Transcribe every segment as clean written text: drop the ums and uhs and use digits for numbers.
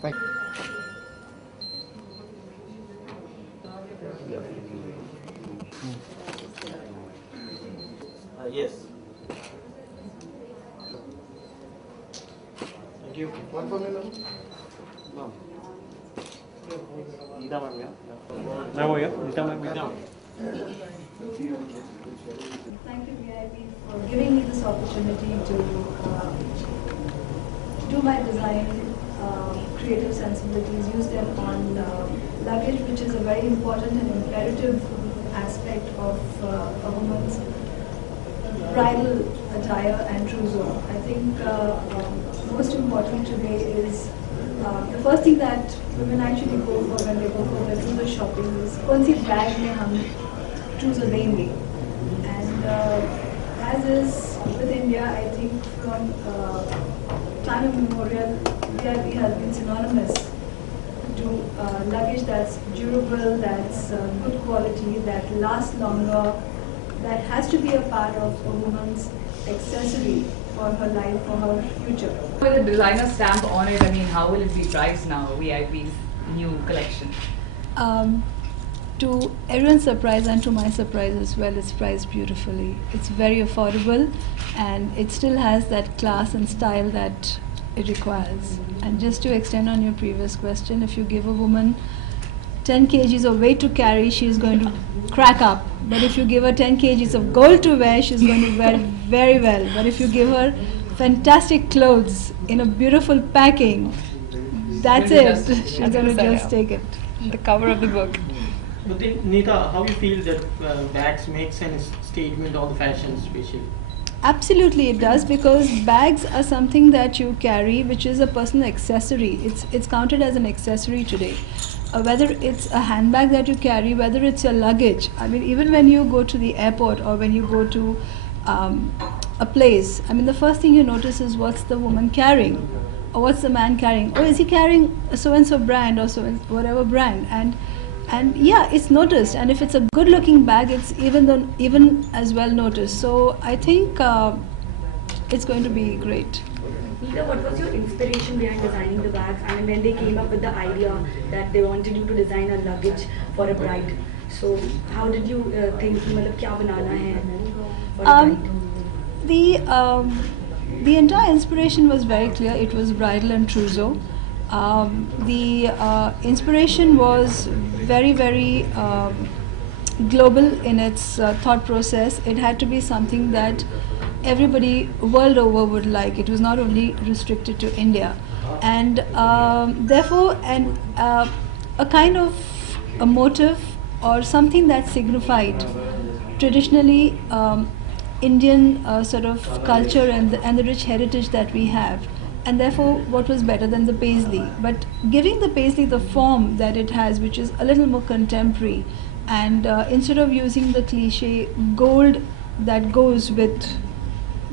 Thank you. Yes. Thank you. One for me, ma'am. Neeta ma'am, yeah. Ma'am, yeah. Neeta ma'am, yeah. Thank you, VIP, for giving me this opportunity to do my design, creative sensibilities, use them on luggage, which is a very important and imperative aspect of a woman's bridal attire and trousseau. I think most important today is the first thing that women actually go for when they go for their trousseau shopping is कौन सी bag में हम trousseau देंगे. And as is with India, I think from time immemorial, VIP has been synonymous to luggage that's durable, that's good quality, that lasts longer, that has to be a part of a woman's accessory for her life, for her future. With a designer stamp on it, I mean, how will it be priced now, VIP's new collection? To everyone's surprise and to my surprise as well, it's priced beautifully. It's very affordable and it still has that class and style that it requires. And just to extend on your previous question, if you give a woman 10 kgs of weight to carry, she's going to crack up. But if you give her 10 kgs of gold to wear, she's going to wear very well. But if you give her fantastic clothes in a beautiful packing, that's it. She's going to just take it. The cover of the book. But then, Neeta, how you feel that bags makes a statement on the fashion, especially? Absolutely, it does, because bags are something that you carry, which is a personal accessory. It's counted as an accessory today. Whether it's a handbag that you carry, whether it's your luggage. I mean, even when you go to the airport or when you go to a place, I mean, the first thing you notice is what's the woman carrying, or what's the man carrying. Oh, is he carrying a so-and-so brand or whatever brand? And yeah, it's noticed. And if it's a good-looking bag, it's even as well noticed. So I think it's going to be great. Neeta, what was your inspiration behind designing the bags? I mean, when they came up with the idea that they wanted you to design a luggage for a bride, so how did you think, मतलब क्या बनाना है for a bride? The entire inspiration was very clear. It was bridal and trousseau. The inspiration was very, very global in its thought process. It had to be something that everybody world over would like. It was not only restricted to India, and therefore a kind of a motive or something that signified traditionally Indian sort of culture and the rich heritage that we have. And therefore, what was better than the paisley? But giving the paisley the form that it has, which is a little more contemporary, and instead of using the cliche gold that goes with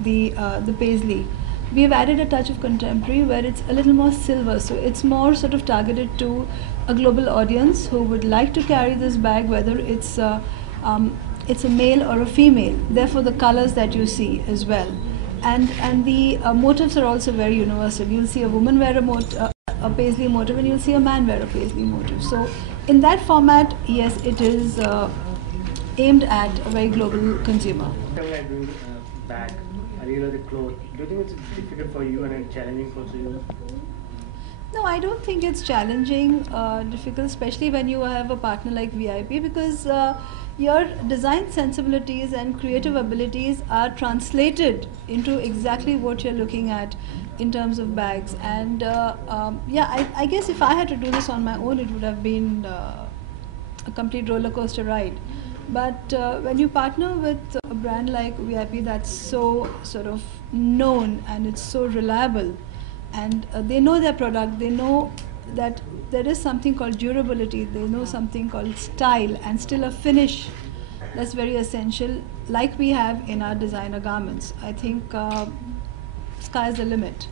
the paisley, we have added a touch of contemporary where it's a little more silver. So it's more sort of targeted to a global audience who would like to carry this bag, whether it's a male or a female. Therefore, the colors that you see as well. And the motifs are also very universal. You'll see a woman wear a paisley motif, and you'll see a man wear a paisley motif. So in that format, yes, it is aimed at a very global consumer. Bag, I really like the clothes. Do you think it's difficult for you and challenging for you? No, I don't think it's challenging, difficult, especially when you have a partner like VIP, because your design sensibilities and creative abilities are translated into exactly what you're looking at in terms of bags. And yeah, I guess if I had to do this on my own, it would have been a complete roller coaster ride. But when you partner with a brand like VIP that's so sort of known and it's so reliable, and they know their product, they know that there is something called durability, they know something called style, and still a finish that's very essential, like we have in our designer garments. I think sky's the limit.